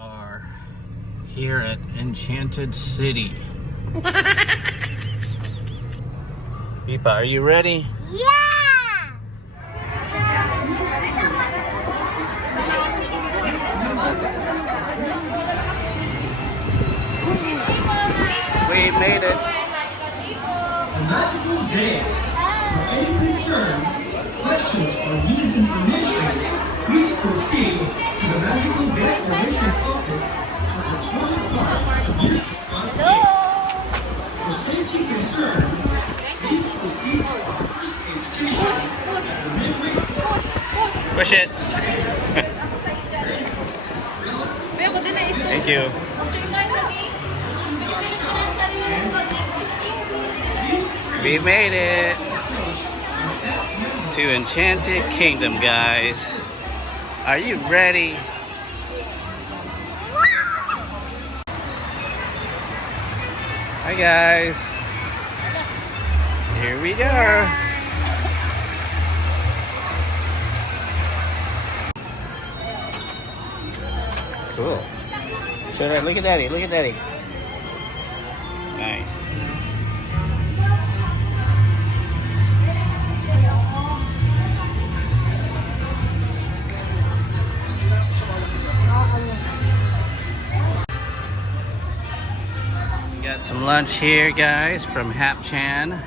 are here at Enchanted City. Bipa, are you ready? Yeah! We made it. A magical day. For any concerns, questions, or needed information, please proceed to the Magical Guest Relations Office at the Toilet Park near the front gate. For safety concerns, please proceed to our first aid station at the Midway Point. Push it. Thank you. We made it to Enchanted Kingdom, guys. Are you ready? Hi, guys. Here we go. Cool. Show that. Look at Daddy. Look at Daddy. Nice. Got some lunch here, guys, from Hap Chan.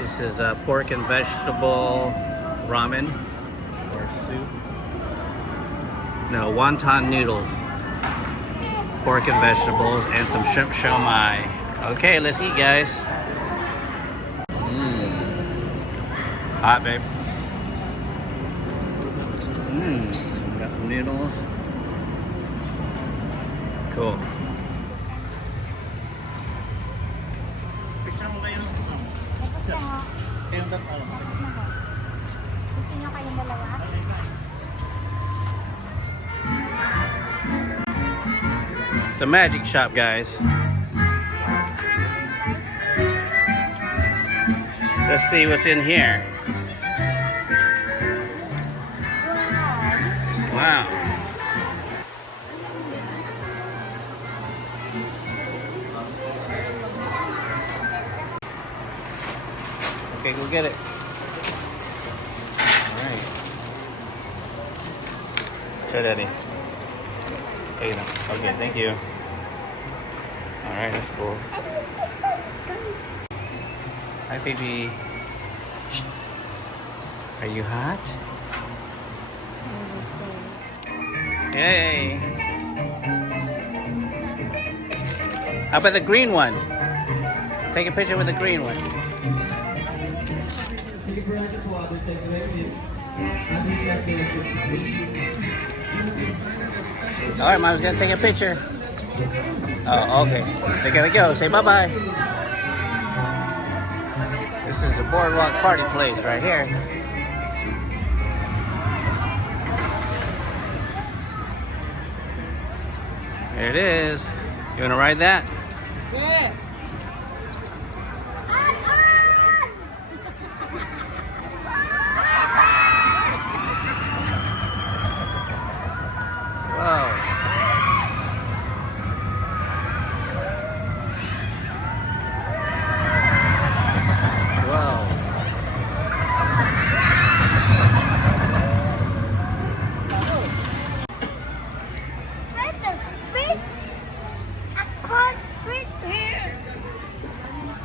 This is pork and vegetable ramen or soup. No, wonton noodle. Pork and vegetables and some shrimp shumai. Okay, let's eat, guys. Hot, babe. Got some noodles. Cool. Gusto nyo kayong dalawa? It's a magic shop, guys. Let's see what's in here. Wow. Okay, go get it. All right. Show Daddy. There you go. Okay, thank you. All right, that's cool. Hi, Phoebe. Shh. Are you hot? Yay! How about the green one? Take a picture with the green one. All right, Mom's gonna take a picture. Oh, okay. They gotta go. Say bye-bye. This is the Boardwalk Party Place right here. There it is. You wanna ride that? Yeah. Whoa. Whoa. Where's the fish? I can't fit here.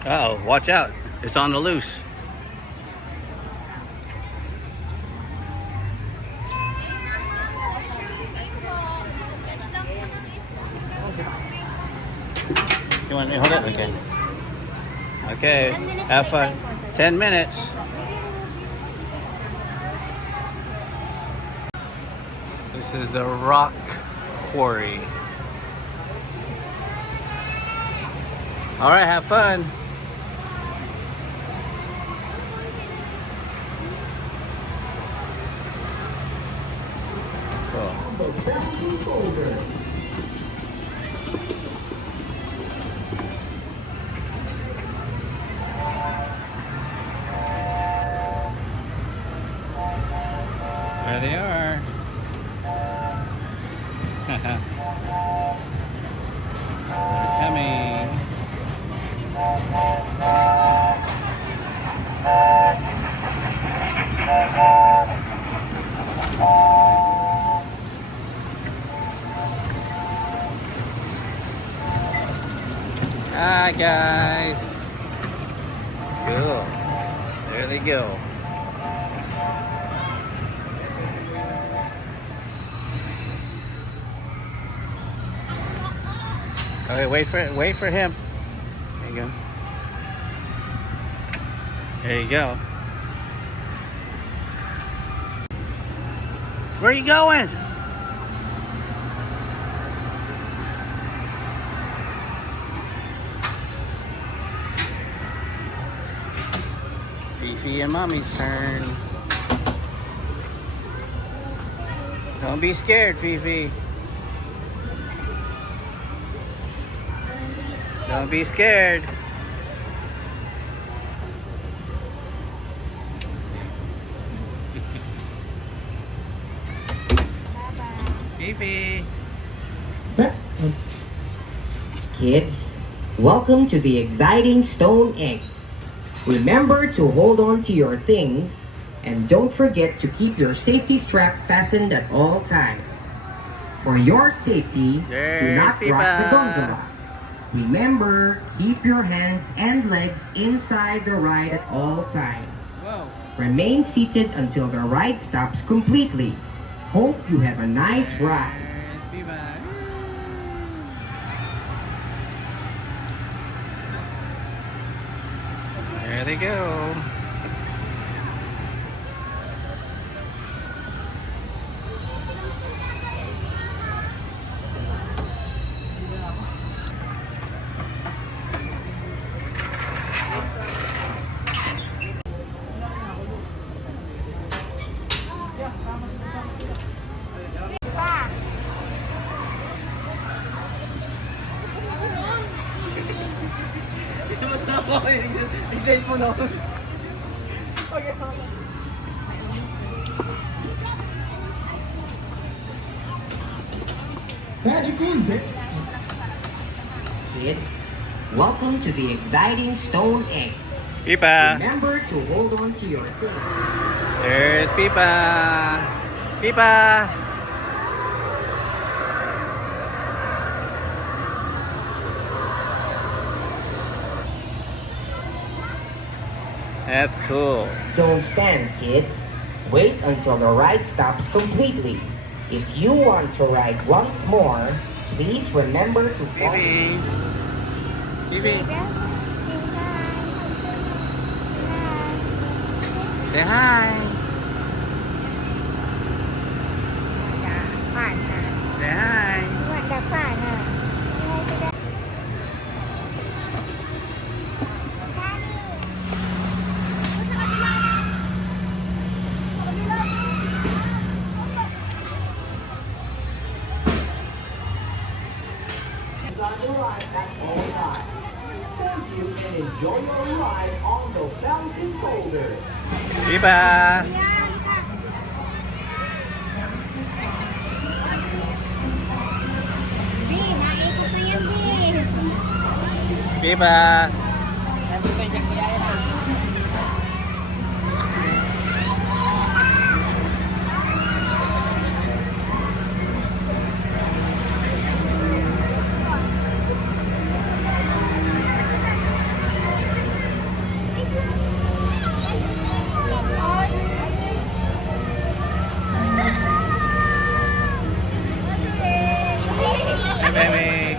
Uh-oh, watch out. It's on the loose. You want me to hold it? Okay. Okay. 10 minutes Have wait fun. time po, sir. 10 minutes. This is the Rock Quarry. All right, have fun. Cool. There they are. Coming. Hi guys. Cool. There they go. Okay, wait for him. There you go. There you go. Where are you going? Fifi and Mommy's turn. Don't be scared, Fifi. Don't be scared. Fifi. Kids, welcome to the exciting Stone Eggs. Remember to hold on to your things and don't forget to keep your safety strap fastened at all times. For your safety, do There's not Pipa. rock the gondola. Remember, keep your hands and legs inside the ride at all times. Whoa. Remain seated until the ride stops completely. Hope you have a nice ride. There's Pipa. There they go. Pa. Magical Day. Kids, welcome to the exciting Stone Eggs. Pipa. Remember to hold on to your things. There's Pipa. Pipa. That's cool. Don't stand, kids. Wait until the ride stops completely. If you want to ride once more, please remember to follow. Fifi. Fifi. Say hi. Say hi. On the ride at all times. Thank you and enjoy your ride on the Fountain Boulder. Pipa. Pipa. Hi, baby.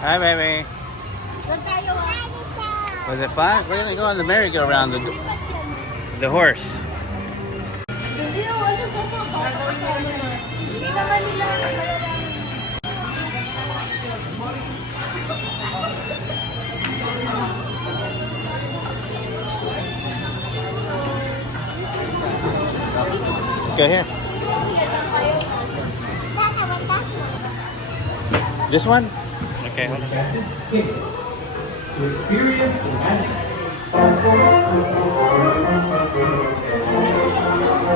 Hi, baby. Was it fun? We're gonna go on the merry-go-round, the horse. Go here. This one? Okay, hold on. To experience the magic.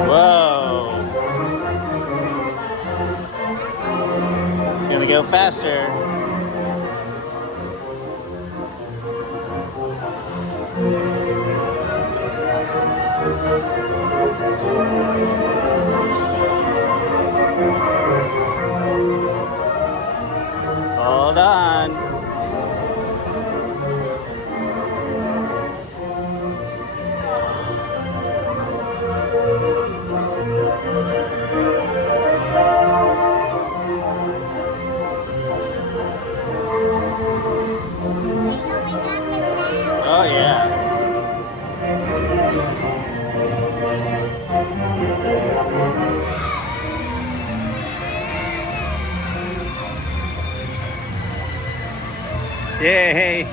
Whoa. we go faster. Hold on. Oh yeah. Yay!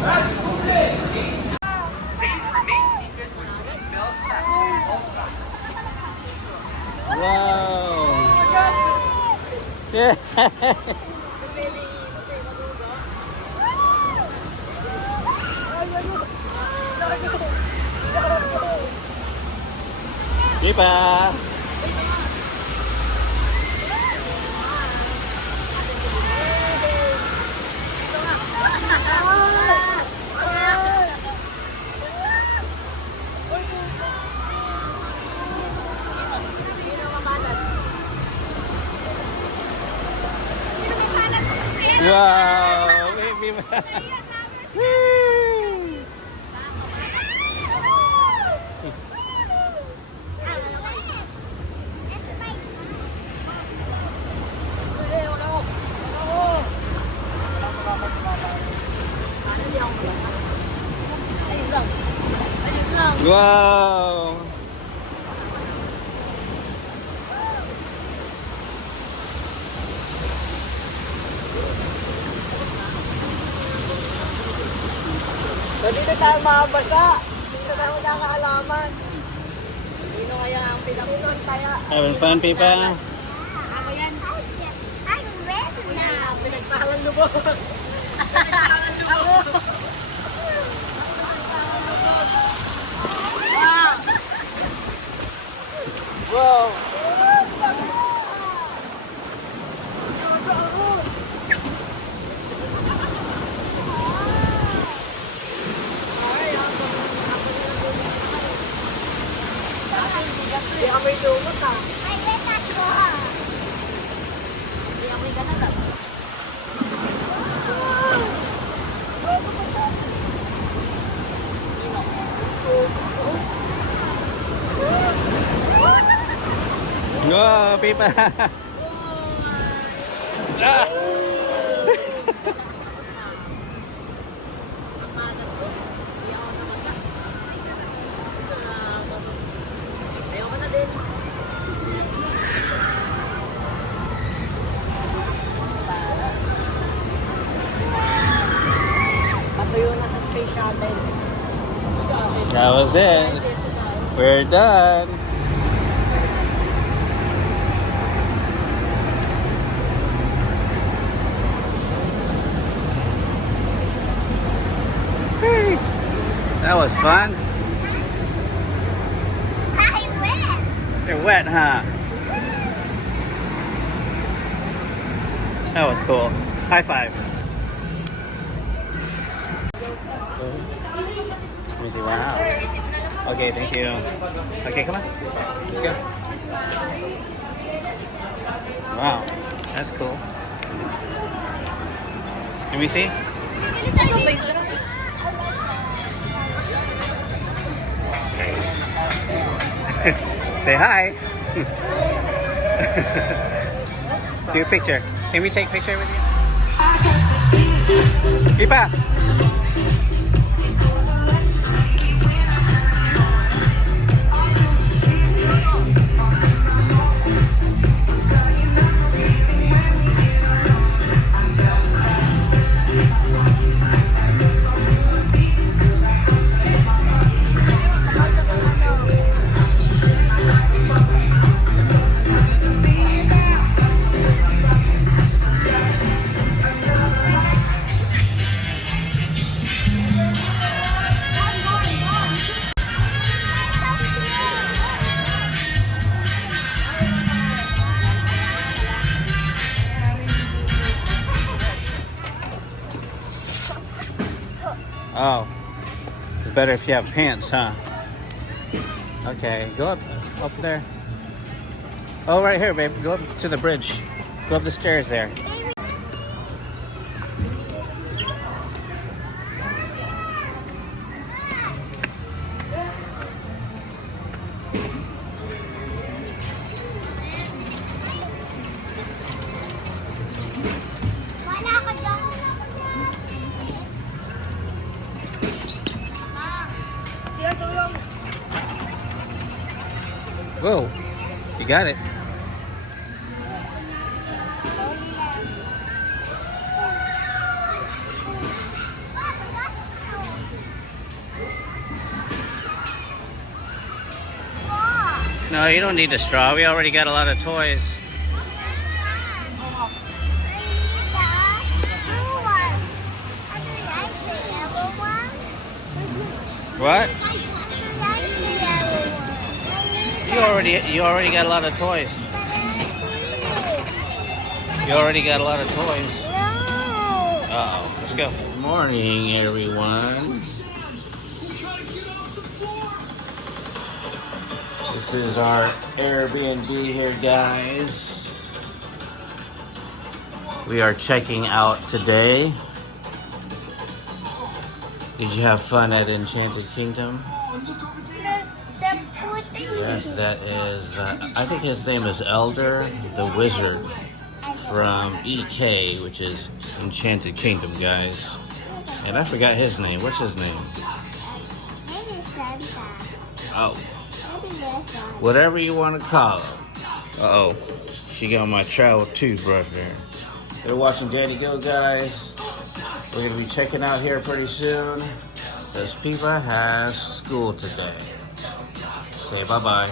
Magical day. Please remain seated with seatbelt fastened at all times. Whoa! Yeah. Pipa. Wow! Pipa. Woo! Wow! So dito tayo mabasa. Dito tayo nakakaalaman. Sino kaya ang pinakilon kaya? Having fun, Pipa? Ako yan. I'm ready now. Pinagpahalan mo. Wow! Hindi kami lumot ah. Ay, wait ako. Hindi kami ganun. Wow, Pipa! Ah! Ayoko na din. Patuyo na sa space shuttle. That was it. We're done. Hey, that was fun. I win. You're wet, huh? That was cool. High five. Let me see. Wow. Okay, thank you. Okay, come on. Let's go. Wow, that's cool. Let me see. Say hi. Do a picture. Can we take a picture with you? Pipa. Oh, it's better if you have pants, huh? Okay, go up there. Oh, right here, babe. Go up to the bridge. Go up the stairs there. Wala ka dyan. Tiya, tulong. Whoa, you got it. No, you don't need a straw. We already got a lot of toys. What? You already got a lot of toys. You already got a lot of toys. Uh-oh. Let's go. Good morning, everyone. This is our Airbnb here, guys. We are checking out today. Did you have fun at Enchanted Kingdom? Yes, that is, I think his name is Elder the Wizard from EK, which is Enchanted Kingdom, guys. And I forgot his name. What's his name? Maybe Santa. Oh, Maybe Santa. whatever you want to call him. Uh-oh, she got my travel toothbrush there. We're watching Daddy Go, guys. We're going to be checking out here pretty soon because Piva has school today. Say bye-bye.